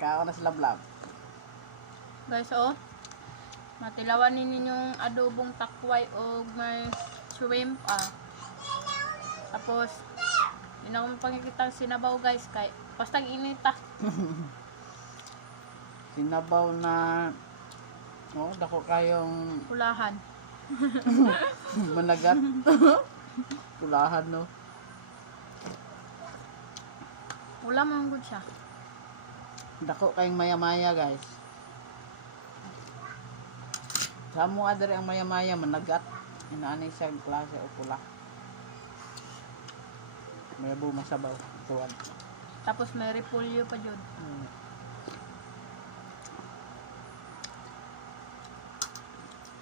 Kao na sila vlog. Guys, oh. Matilawan ninyong adobong takway o may shrimp, Tapos, yun ako pangikitang sinabaw, guys. Kay, basta inita. Sinabaw na dako kayong Kulahan. managat. Kulahan, no? Wala man good siya. Dako kayong maya-maya, guys. Samo adere ang maya-maya managat. Inaanay siya klase o pula. May bu masabaw tuwan. Tapos may repolyo pa jud.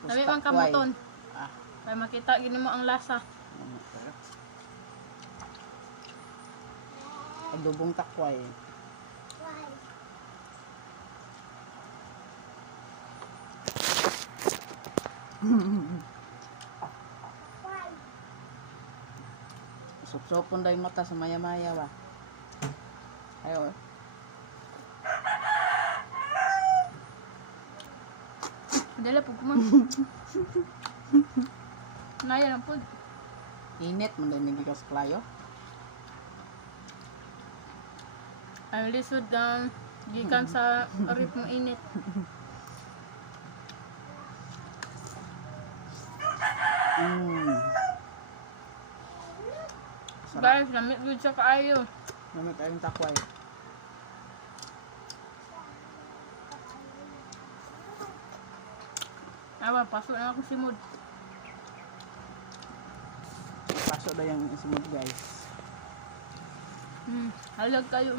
Sabi man kamuton. Kaya makita gini mo ang lasa. Adobong takway. Sup-supon daw yung mata sa maya-maya ba? Ayaw. Dala po kuman. Naya lang po. Init man din naging sa klayo. Ang lisod gikan sa rip ng init. Guys, lamit good siya kaayo. Lamit kayong takway. Awa, pasok na ako simod. Pasok na yung simod, guys. Halag kayo.